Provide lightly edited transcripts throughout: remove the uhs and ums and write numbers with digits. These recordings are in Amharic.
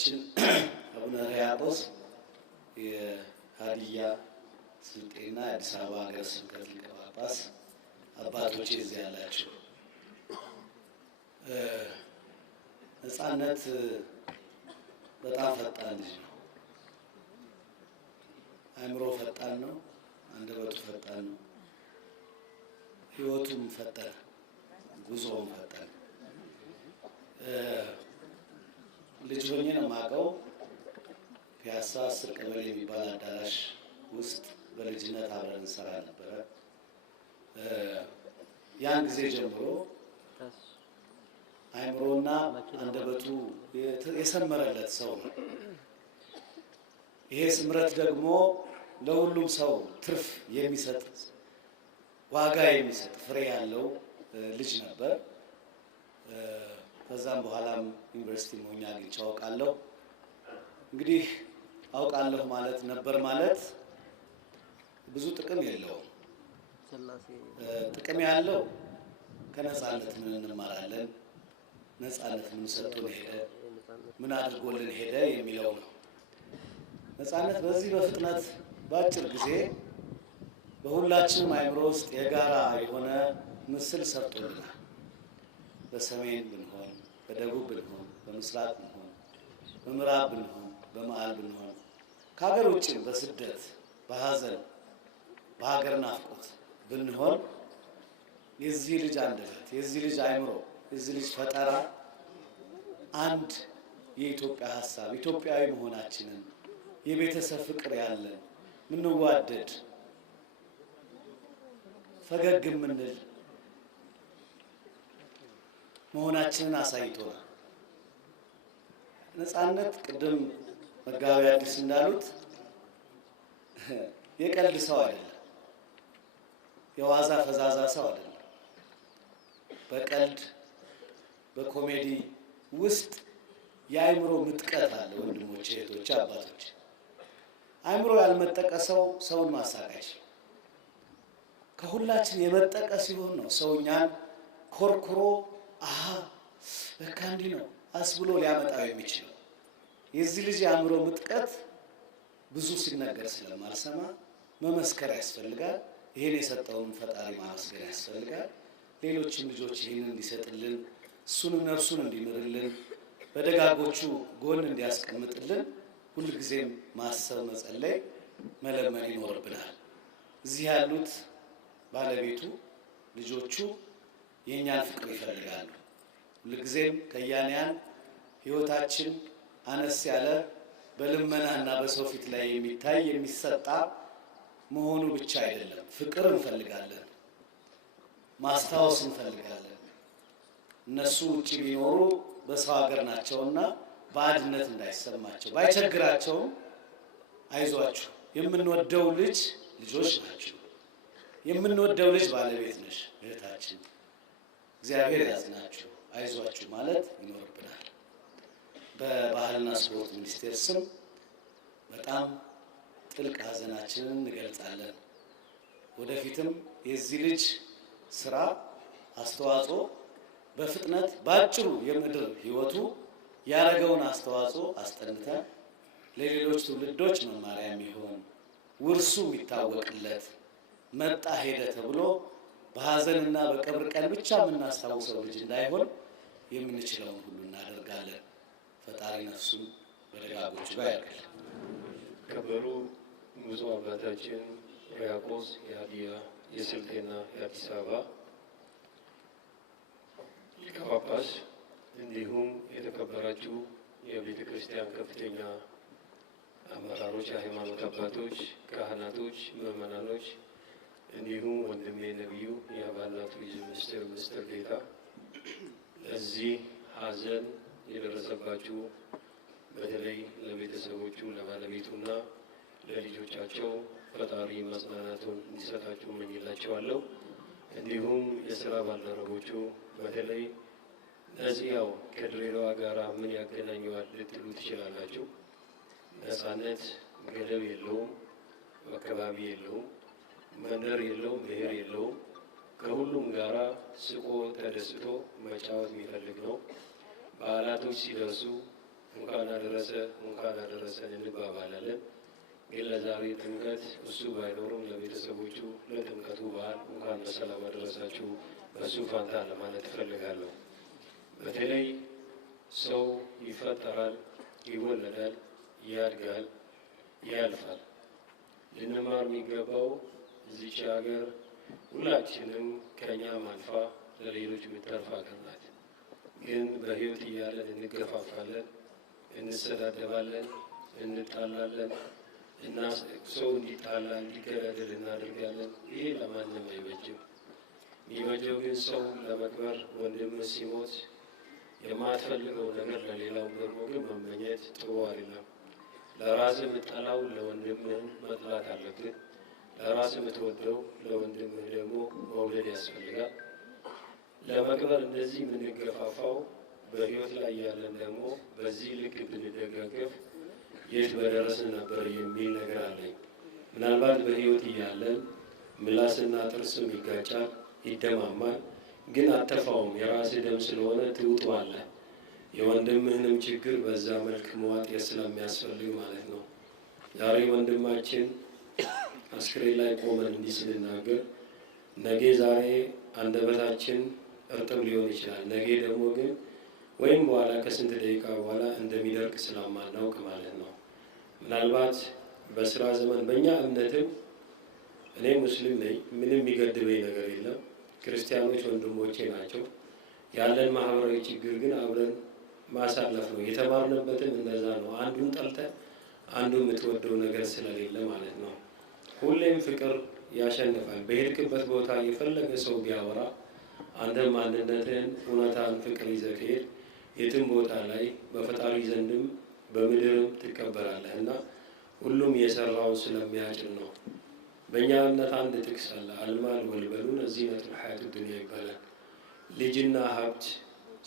አባታችን አቡነ ሕርያቆስ የሀዲያ ስልጤና የአዲስ አበባ ሀገረ ስብከት ሊቀ ጳጳስ አባቶች እዚህ ያላችሁ፣ ነፃነት በጣም ፈጣን ልጅ ነው። አእምሮ ፈጣን ነው፣ አንደበቱ ፈጣን ነው፣ ህይወቱም ፈጠነ፣ ጉዞውም ፈጠነ። ልጅ ሆኜ ነው የማውቀው። ፒያሳ 10 ቀበሌ የሚባል አዳራሽ ውስጥ በልጅነት አብረን እንሰራ ነበረ። ያን ጊዜ ጀምሮ አእምሮና አንደበቱ የሰመረለት ሰው ነው። ይሄ ስምረት ደግሞ ለሁሉም ሰው ትርፍ የሚሰጥ ዋጋ የሚሰጥ ፍሬ ያለው ልጅ ነበር። ከዛም በኋላም ዩኒቨርሲቲ ሆኜ አግኝቼ አውቃለሁ። እንግዲህ አውቃለሁ ማለት ነበር ማለት ብዙ ጥቅም የለውም። ጥቅም ያለው ከነፃነት ምን እንማራለን፣ ነፃነት ምን ሰጥቶን ሄደ፣ ምን አድርጎልን ሄደ የሚለው ነው። ነፃነት በዚህ በፍጥነት በአጭር ጊዜ በሁላችንም አእምሮ ውስጥ የጋራ የሆነ ምስል ሰርቶልናል። በሰሜን ብንሆን፣ በደቡብ ብንሆን፣ በምስራቅ ብንሆን፣ በምዕራብ ብንሆን፣ በመሃል ብንሆን፣ ከሀገር ውጭም በስደት በሀዘን በሀገር ናፍቆት ብንሆን የዚህ ልጅ አንደበት፣ የዚህ ልጅ አእምሮ፣ የዚህ ልጅ ፈጠራ አንድ የኢትዮጵያ ሀሳብ ኢትዮጵያዊ መሆናችንን የቤተሰብ ፍቅር ያለን ምንዋደድ ፈገግ የምንል መሆናችንን አሳይቶናል። ነፃነት ቅድም መጋቢ አዲስ እንዳሉት የቀልድ ሰው አይደለም፣ የዋዛ ፈዛዛ ሰው አይደለም። በቀልድ በኮሜዲ ውስጥ የአእምሮ ምጥቀት አለ። ወንድሞች፣ እህቶች፣ አባቶች፣ አእምሮ ያልመጠቀ ሰው ሰውን ማሳቃች ከሁላችን የመጠቀ ሲሆን ነው ሰው እኛን ኮርኩሮ አሃ በቃ እንዲህ ነው አስብሎ ሊያመጣው የሚችለው። የዚህ ልጅ የአእምሮ ምጥቀት ብዙ ሲነገር ስለማልሰማ መመስከር ያስፈልጋል። ይሄን የሰጠውን ፈጣሪ ማመስገን ያስፈልጋል። ሌሎችም ልጆች ይህንን እንዲሰጥልን፣ እሱንም ነፍሱን እንዲምርልን፣ በደጋጎቹ ጎን እንዲያስቀምጥልን ሁልጊዜም ማሰብ፣ መጸለይ፣ መለመን ይኖርብናል። እዚህ ያሉት ባለቤቱ፣ ልጆቹ የእኛን ፍቅር ይፈልጋሉ። ሁልጊዜም ከያንያን ህይወታችን አነስ ያለ በልመናና በሰው ፊት ላይ የሚታይ የሚሰጣ መሆኑ ብቻ አይደለም። ፍቅር እንፈልጋለን፣ ማስታወስ እንፈልጋለን። እነሱ ውጭ ቢኖሩ በሰው ሀገር ናቸውና ባዕድነት እንዳይሰማቸው ባይቸግራቸውም አይዟችሁ፣ የምንወደው ልጅ ልጆች ናቸው፣ የምንወደው ልጅ ባለቤት ነሽ እህታችን፣ እግዚአብሔር ያጽናችሁ፣ አይዟችሁ ማለት ይኖርብናል። በባህልና ስፖርት ሚኒስቴር ስም በጣም ጥልቅ ሐዘናችንን እንገልጻለን። ወደፊትም የዚህ ልጅ ስራ አስተዋጽኦ በፍጥነት ባጭሩ የምድር ህይወቱ ያረገውን አስተዋጽኦ አስጠንተን ለሌሎች ትውልዶች መማሪያ የሚሆን ውርሱ የሚታወቅለት መጣ ሄደ ተብሎ በሐዘንና በቀብር ቀን ብቻ የምናስታውሰው ልጅ እንዳይሆን የምንችለውን ሁሉ እናደርጋለን። ፈጣሪ ነፍሱን በደጋጎቹ ጋር ያድርግልን። ከበሩ ብፁዕ አባታችን ሕርያቆስ የሀዲያ የስልጤና የአዲስ አበባ ሊቀ ጳጳስ፣ እንዲሁም የተከበራችሁ የቤተ ክርስቲያን ከፍተኛ አመራሮች፣ የሃይማኖት አባቶች፣ ካህናቶች፣ ምዕመናኖች፣ እንዲሁም ወንድሜ ነቢዩ የባህልና ቱሪዝም ሚኒስትር ዴኤታ፣ ለዚህ ሐዘን የደረሰባችሁ በተለይ ለቤተሰቦቹ ለባለቤቱና ለልጆቻቸው ፈጣሪ መጽናናቱን እንዲሰጣችሁ እመኝላቸዋለሁ። እንዲሁም የስራ ባልደረቦቹ በተለይ ነዚያው ከድሬዳዋ ጋር ምን ያገናኘዋል ልትሉ ትችላላችሁ። ነፃነት ገደብ የለውም፣ አካባቢ የለውም፣ መንደር የለውም፣ ብሔር የለውም። ከሁሉም ጋራ ስቆ ተደስቶ መጫወት የሚፈልግ ነው። በዓላቶች ሲደርሱ እንኳን አደረሰ አደረሰ እንኳን አደረሰን እንባባላለን። ግን ለዛሬ ጥምቀት እሱ ባይኖርም ለቤተሰቦቹ ለጥምቀቱ በዓል እንኳን በሰላም አደረሳችሁ በሱ ፋንታ ለማለት እፈልጋለሁ። በተለይ ሰው ይፈጠራል፣ ይወለዳል፣ ያድጋል፣ ያልፋል። ልንማር የሚገባው እዚች ሀገር ሁላችንም ከኛም አልፋ ለሌሎች የምትተርፍ ሀገር ናት። ግን በሕይወት እያለን እንገፋፋለን፣ እንሰዳደባለን፣ እንጣላለን እና ሰው እንዲጣላ እንዲገዳደል እናደርጋለን። ይሄ ለማንም አይበጅም። የሚበጀው ግን ሰው ለመቅበር ወንድም ሲሞት የማትፈልገው ነገር ለሌላው ደግሞ ግን መመኘት ጥሩ አይደለም። ለራስ የምጠላው ለወንድምህ መጥላት አለብን። ለራስ የምትወደው ለወንድምህ ደግሞ መውደድ ያስፈልጋል። ለመቅበር እንደዚህ የምንገፋፋው በሕይወት ላይ ያለን ደግሞ በዚህ ልክ ብንደጋገፍ የት በደረስን ነበር የሚል ነገር አለኝ። ምናልባት በሕይወት እያለን ምላስና ጥርስም ይጋጫል፣ ይደማማል። ግን አተፋውም የራስ ደም ስለሆነ ትውጠዋለህ። የወንድምህንም ችግር በዛ መልክ መዋጥ ስለሚያስፈልግ ማለት ነው። ዛሬ ወንድማችን አስክሬን ላይ ቆመን እንዲህ ስንናገር ነገ ዛሬ አንደበታችን እርጥብ ሊሆን ይችላል። ነገ ደግሞ ግን ወይም በኋላ ከስንት ደቂቃ በኋላ እንደሚደርቅ ስለማናውቅ ማለት ነው። ምናልባት በስራ ዘመን በእኛ እምነትም እኔ ሙስሊም ነኝ፣ ምንም የሚገድበኝ ነገር የለም። ክርስቲያኖች ወንድሞቼ ናቸው። ያለን ማህበራዊ ችግር ግን አብረን ማሳለፍ ነው። የተማርንበትም እንደዛ ነው። አንዱን ጠልተን አንዱ የምትወደው ነገር ስለሌለ ማለት ነው። ሁሌም ፍቅር ያሸንፋል። በሄድክበት ቦታ የፈለገ ሰው ቢያወራ አንተ ማንነትን፣ እውነታን፣ ፍቅር ይዘህ ከሄድ የትም ቦታ ላይ በፈጣሪ ዘንድም በምድርም ትከበራለህ እና ሁሉም የሰራውን ስለሚያጭር ነው። በእኛ እምነት አንድ ጥቅስ አለ። አልማል ወልበኑን ዚነቱል ሐያቲ ዱንያ ይባላል። ልጅና ሀብት፣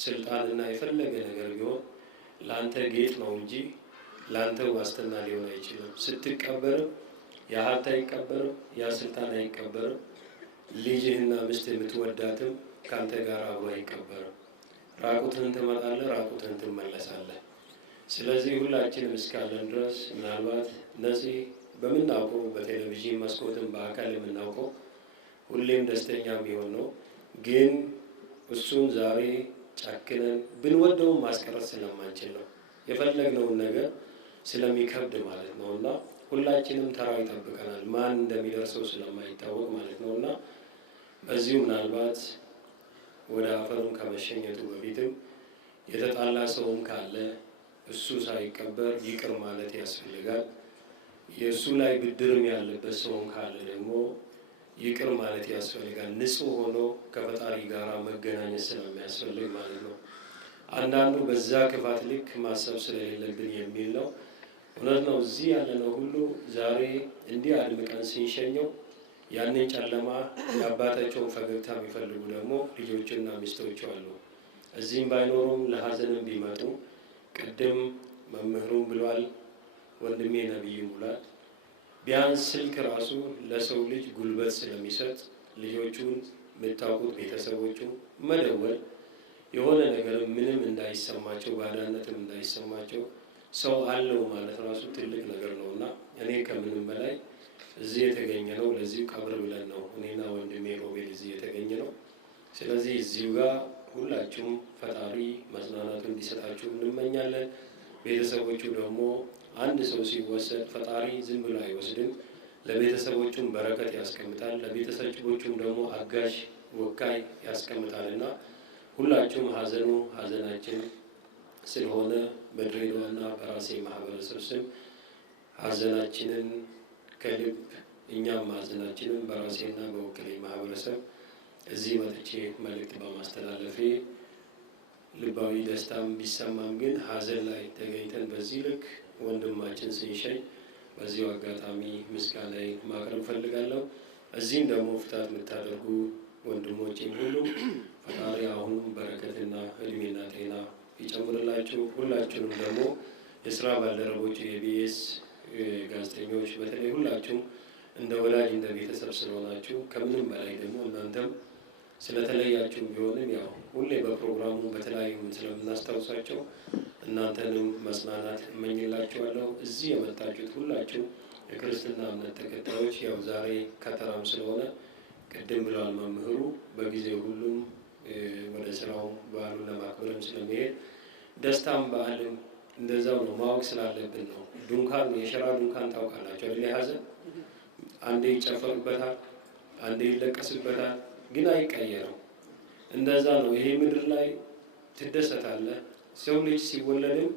ስልጣንና የፈለገ ነገር ቢሆን ለአንተ ጌጥ ነው እንጂ ለአንተ ዋስትና ሊሆን አይችልም። ስትቀበርም ያ ሀብት አይቀበርም፣ ያ ስልጣን አይቀበርም። ልጅህና ሚስት የምትወዳትም ከአንተ ጋር አብሮ አይቀበርም። ራቁትህን ትመጣለህ፣ ራቁትህን ትመለሳለህ። ስለዚህ ሁላችንም እስካለን ድረስ ምናልባት እነዚህ በምናውቀው በቴሌቪዥን መስኮትም በአካል የምናውቀው ሁሌም ደስተኛ የሚሆን ነው። ግን እሱን ዛሬ ጨክነን ብንወደውም ማስቀረት ስለማንችል ነው። የፈለግነውን ነገር ስለሚከብድ ማለት ነው እና ሁላችንም ተራ ይጠብቀናል፣ ማን እንደሚደርሰው ስለማይታወቅ ማለት ነው እና በዚሁ ምናልባት ወደ አፈሩም ከመሸኘቱ በፊትም የተጣላ ሰውም ካለ እሱ ሳይቀበር ይቅር ማለት ያስፈልጋል። የእሱ ላይ ብድርም ያለበት ሰውም ካለ ደግሞ ይቅር ማለት ያስፈልጋል። ንጹሕ ሆኖ ከፈጣሪ ጋር መገናኘት ስለሚያስፈልግ ማለት ነው። አንዳንዱ በዛ ክፋት ልክ ማሰብ ስለሌለብን የሚል ነው። እውነት ነው። እዚህ ያለነው ሁሉ ዛሬ እንዲህ አድምቀን ስንሸኘው ያንን ጨለማ የአባታቸውን ፈገግታ የሚፈልጉ ደግሞ ልጆችና ሚስቶች አሉ። እዚህም ባይኖሩም ለሀዘንም ቢመጡ ቅድም መምህሩም ብሏል፣ ወንድሜ ነቢይ ሙላት ቢያንስ ስልክ ራሱ ለሰው ልጅ ጉልበት ስለሚሰጥ ልጆቹን የምታውቁት ቤተሰቦቹ መደወል የሆነ ነገር ምንም እንዳይሰማቸው ባዳነትም እንዳይሰማቸው ሰው አለው ማለት ራሱ ትልቅ ነገር ነው እና እኔ ከምንም በላይ እዚህ የተገኘ ነው ለዚሁ ቀብር ብለን ነው እኔና ወንድሜ ሮቤል እዚህ የተገኘ ነው። ስለዚህ እዚሁ ጋር ሁላችሁም ፈጣሪ መጽናናቱን እንዲሰጣችሁ እንመኛለን። ቤተሰቦቹ ደግሞ አንድ ሰው ሲወሰድ ፈጣሪ ዝም ብሎ አይወስድም፣ ለቤተሰቦቹም በረከት ያስቀምጣል፣ ለቤተሰቦቹም ደግሞ አጋዥ ወካይ ያስቀምጣልና ሁላችሁም ሀዘኑ ሀዘናችን ስለሆነ በድሬዳዋና በራሴ ማህበረሰብ ስም ሀዘናችንን ከልብ እኛም ሀዘናችንን በራሴና በወክሌ ማህበረሰብ እዚህ መጥቼ መልእክት በማስተላለፌ ልባዊ ደስታም ቢሰማም ግን ሀዘን ላይ ተገኝተን በዚህ ልክ ወንድማችን ስንሸኝ በዚሁ አጋጣሚ ምስጋናዬን ማቅረብ ፈልጋለሁ። እዚህም ደግሞ ፍታት የምታደርጉ ወንድሞቼም ሁሉ ፈጣሪ አሁንም በረከትና እድሜና ጤና ይጨምርላችሁ። ሁላችሁንም ደግሞ የስራ ባልደረቦች፣ የኢቢኤስ ጋዜጠኞች በተለይ ሁላችሁም እንደ ወላጅ እንደ ቤተሰብ ስለሆናችሁ ከምንም በላይ ደግሞ እናንተም ስለተለያችሁ ቢሆንም ያው ሁሌ በፕሮግራሙ በተለያዩ ስለምናስታውሳቸው እናንተንም መጽናናት እመኝላችኋለሁ። እዚህ የመጣችሁት ሁላችሁ የክርስትና እምነት ተከታዮች ያው ዛሬ ከተራም ስለሆነ ቅድም ብለዋል መምህሩ በጊዜው ሁሉም ወደ ስራው በዓሉን ለማክበርም ስለሚሄድ ደስታም በዓልም እንደዛው ነው ማወቅ ስላለብን ነው። ድንኳን የሸራ ድንኳን ታውቃላችሁ አይደል? ሀዘን አንዴ ይጨፈርበታል፣ አንዴ ይለቀስበታል፣ ግን አይቀየርም። እንደዛ ነው። ይሄ ምድር ላይ ትደሰታለህ። ሰው ልጅ ሲወለድም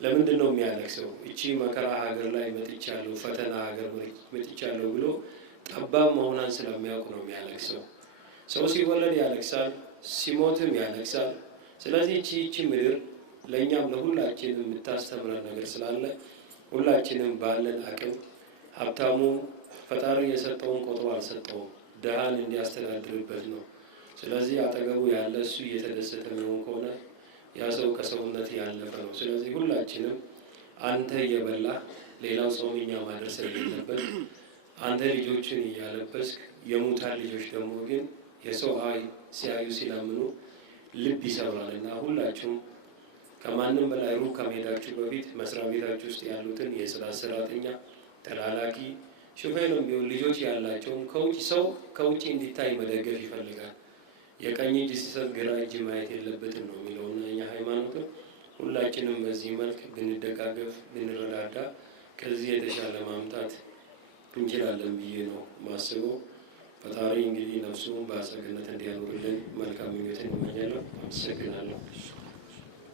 ለምንድን ነው የሚያለቅሰው? እቺ መከራ ሀገር ላይ መጥቻለሁ፣ ፈተና ሀገር መጥቻለሁ ብሎ ጠባብ መሆኗን ስለሚያውቅ ነው የሚያለቅሰው። ሰው ሲወለድ ያለቅሳል፣ ሲሞትም ያለቅሳል። ስለዚህ እቺ ምድር ለእኛም ለሁላችንም የምታስተምረን ነገር ስላለ ሁላችንም ባለን አቅም ሀብታሙ ፈጣሪ የሰጠውን ቆጥሮ አልሰጠውም፣ ድሃን እንዲያስተዳድርበት ነው። ስለዚህ አጠገቡ ያለ እሱ እየተደሰተ የሚሆን ከሆነ ያ ሰው ከሰውነት ያለፈ ነው። ስለዚህ ሁላችንም አንተ እየበላ ሌላው ጾመኛ ማድረስ የሌለበት አንተ ልጆችን እያለበስክ የሙታን ልጆች ደግሞ ግን የሰው ዓይን ሲያዩ ሲለምኑ ልብ ይሰብራል እና ሁላችሁም ከማንም በላይ ሩቅ ከመሄዳችሁ በፊት መስሪያ ቤታችሁ ውስጥ ያሉትን የጽዳት ሰራተኛ፣ ተላላኪ፣ ሹፌርም ቢሆን ልጆች ያላቸውም ከውጭ ሰው ከውጭ እንዲታይ መደገፍ ይፈልጋል። የቀኝ እጅ ሲሰጥ ግራ እጅ ማየት የለበትም ነው የሚለውና እኛ ሃይማኖት ሁላችንም በዚህ መልክ ብንደጋገፍ ብንረዳዳ ከዚህ የተሻለ ማምጣት እንችላለን ብዬ ነው ማስበው። ፈጣሪ እንግዲህ ነፍሱን በአጸደ ገነት እንዲያኖርልን መልካም ምኞትን እመኛለሁ። አመሰግናለሁ።